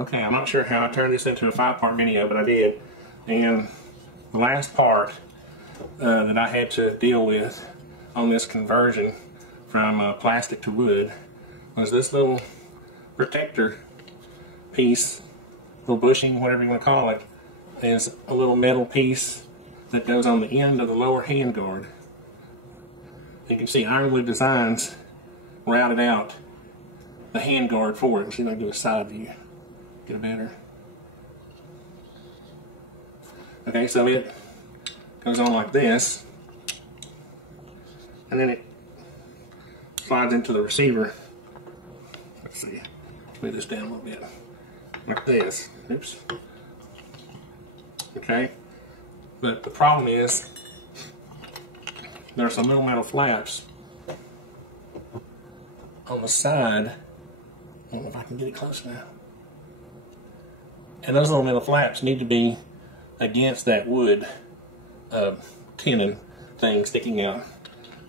Okay, I'm not sure how I turned this into a 5-part video, but I did. And the last part that I had to deal with on this conversion from plastic to wood was this little protector piece, little bushing, whatever you want to call it, is a little metal piece that goes on the end of the lower handguard. You can see Ironwood Designs routed out the handguard for it. See if I can do a side view. Get it better. Okay, so it goes on like this, and then it slides into the receiver. Let's see, move this down a little bit, like this. Oops. Okay, but the problem is there are some little metal flaps on the side. I don't know if I can get it close now. And those little metal flaps need to be against that wood tenon thing sticking out,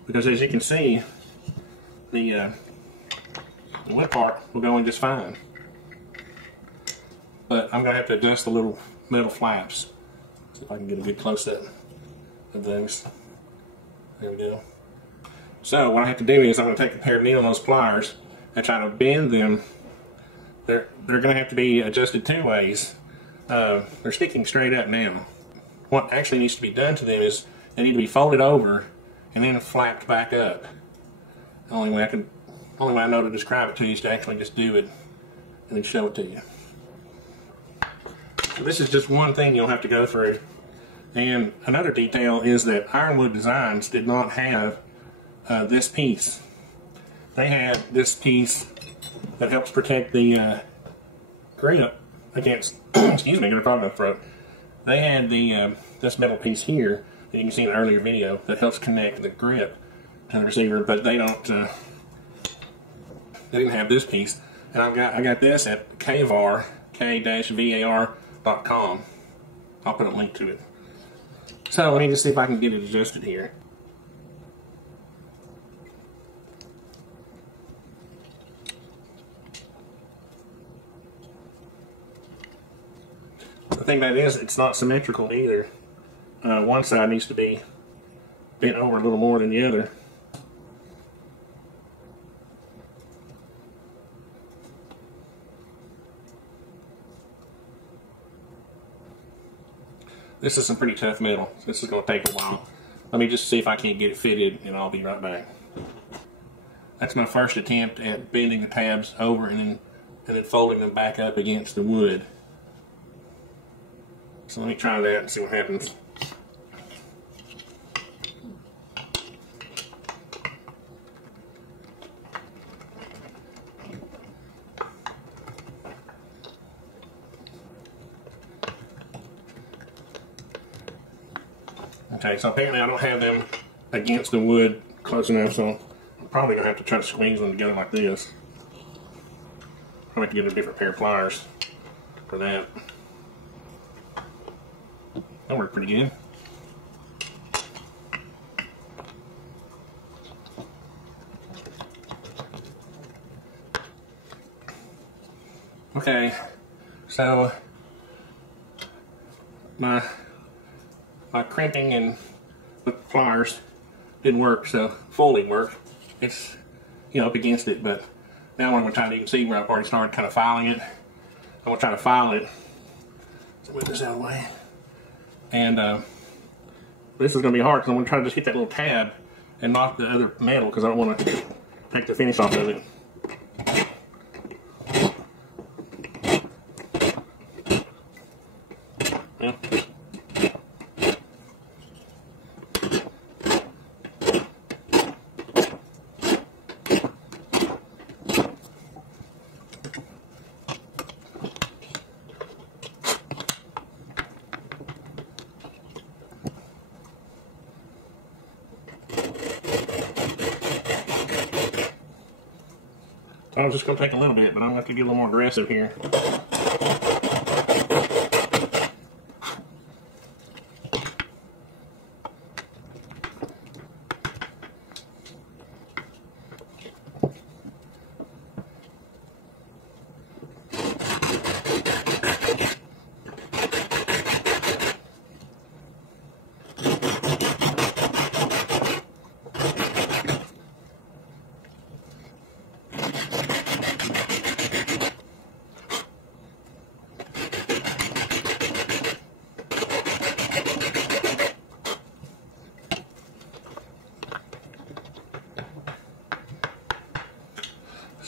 because as you can see, the wood part will go in just fine. But I'm going to have to adjust the little metal flaps. See if I can get a good close-up of those. There we go. So what I have to do is I'm going to take a pair of needle nose pliers and try to bend them. They're going to have to be adjusted 2 ways. They're sticking straight up now. What actually needs to be done to them is they need to be folded over and then flapped back up. The only way I know to describe it to you is to actually just do it and then show it to you. So this is just one thing you'll have to go through. And another detail is that Ironwood Designs did not have this piece. They had this piece that helps protect the grip against, excuse me, get a frog in the throat. They had the this metal piece here that you can see in an earlier video that helps connect the grip to the receiver, but they don't. They didn't have this piece, and I got this at K-var, k-var.com. I'll put a link to it. So let me just see if I can get it adjusted here. The thing about it is, it's not symmetrical either. One side needs to be bent over a little more than the other. This is some pretty tough metal. This is going to take a while. Let me just see if I can't get it fitted, and I'll be right back. That's my first attempt at bending the tabs over and then folding them back up against the wood. So let me try that and see what happens. Okay, so apparently I don't have them against the wood close enough, so I'm probably going to have to try to squeeze them together like this. Probably have to get a different pair of pliers for that. That worked pretty good. Okay, so my crimping and with pliers didn't work, so folding worked. It's, you know, up against it, but now what I'm going to try to, you can see where I've already started kind of filing it. I'm going to try to file it. So move this out of the way. And this is going to be hard because I'm going to try to just hit that little tab and knock the other metal because I don't want to take the finish off of it. Yeah. I was just going to take a little bit, but I'm going to have to get a little more aggressive here.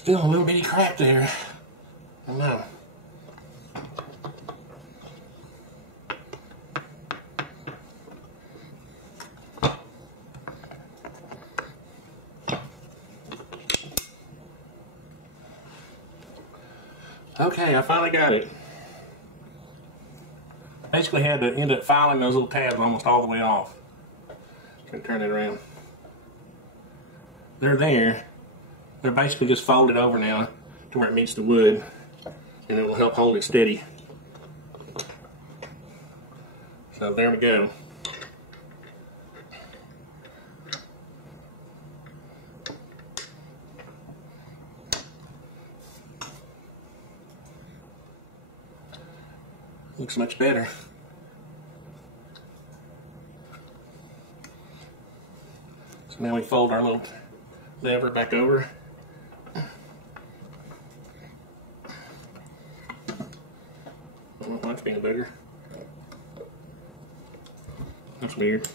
Still a little bitty crack there. I don't know. Okay, I finally got it. Basically had to end up filing those little tabs almost all the way off. Try to turn it around. They're there. They're basically just folded over now to where it meets the wood, and it will help hold it steady. So there we go. Looks much better. So now we fold our little lever back over. Oh, mine's being bigger. That's weird.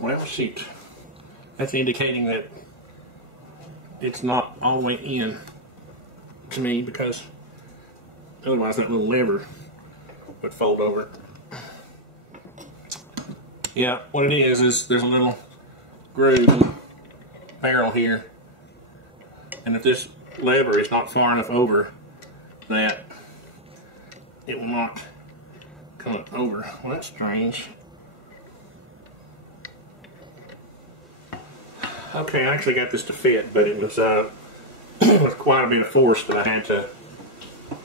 Well, shoot. That's indicating that it's not all the way in to me, because otherwise that little lever would fold over. Yeah, what it is there's a little groove barrel here, and if this lever is not far enough over, that it will not come over. Well, that's strange. Okay, I actually got this to fit, but it was with quite a bit of force that I had to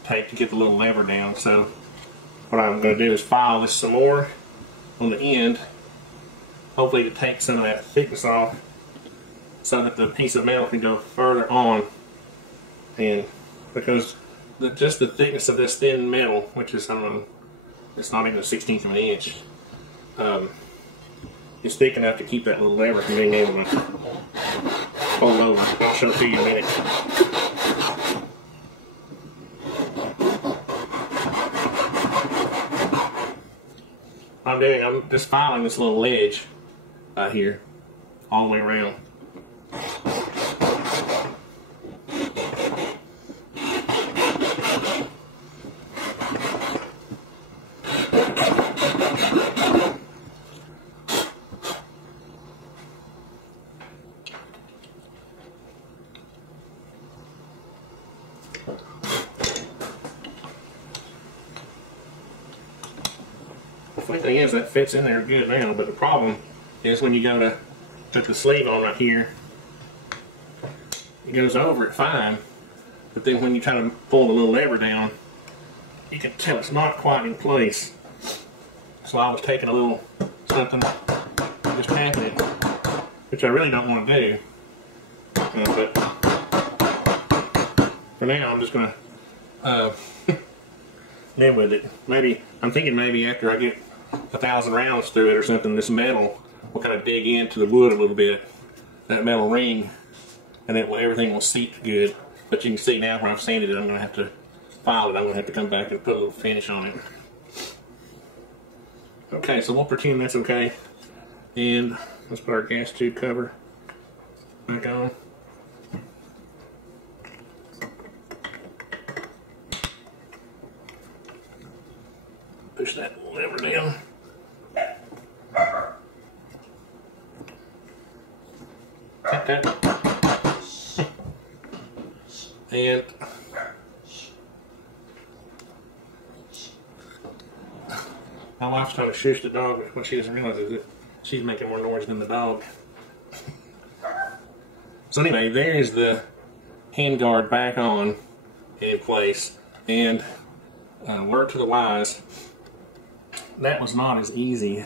take to get the little lever down. So what I'm going to do is file this some more on the end, hopefully to take some of that thickness off so that the piece of metal can go further on. And because just the thickness of this thin metal, which is, I don't know, it's not even a 1/16 of an inch, is thick enough to keep that little lever from being able to fold over. I'll show it to you in a minute. I'm just filing this little ledge right here all the way around. The funny thing is that fits in there good now, but the problem is when you go to put the sleeve on right here, it goes over it fine, but then when you try to pull the little lever down, you can tell it's not quite in place. So I was taking a little something, just tapping it, which I really don't want to do, but for now I'm just going to live with it. Maybe, I'm thinking maybe after I get 1,000 rounds through it or something, this metal will kind of dig into the wood a little bit, that metal ring, and everything will seep good. But you can see now where I've sanded it, I'm going to have to file it. I'm going to have to come back and put a little finish on it. Okay, so we'll pretend that's okay. And let's put our gas tube cover back on. Push that lever down. Tap that. And my wife's trying to shush the dog, but what she doesn't realize is that she's making more noise than the dog. So anyway, there is the handguard back on in place, and word to the wise, that was not as easy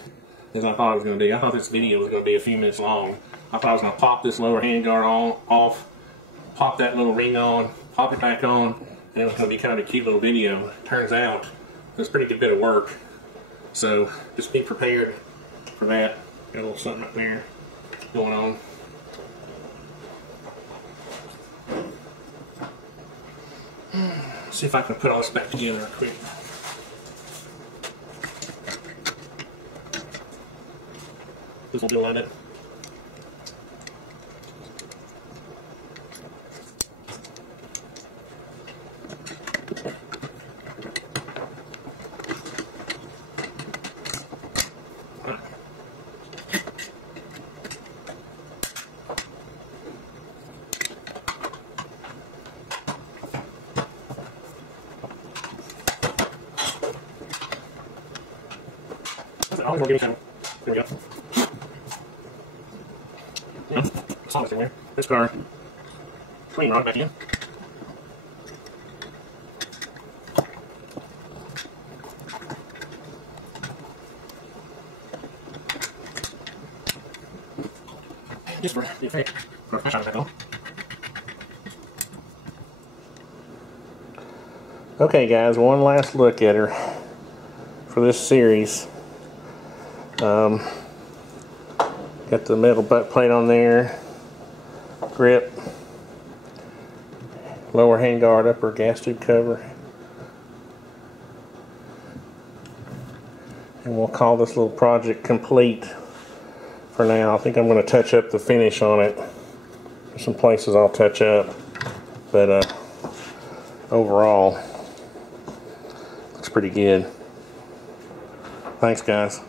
as I thought it was going to be. I thought this video was going to be a few minutes long. I thought I was going to pop this lower handguard off, pop that little ring on, pop it back on, and it was going to be kind of a cute little video. Turns out it was a pretty good bit of work. So just be prepared for that. Got a little something up there going on. See if I can put all this back together real quick. This will do like that. I was going to give me some. There we go. Yeah, solid in there. This car, clean rod back in. Just for the effect. For a flash on that though. Okay, guys, one last look at her for this series. Got the metal butt plate on there, grip, lower handguard, upper gas tube cover, and we'll call this little project complete for now. I think I'm going to touch up the finish on it. There's some places I'll touch up, but overall looks pretty good. Thanks, guys.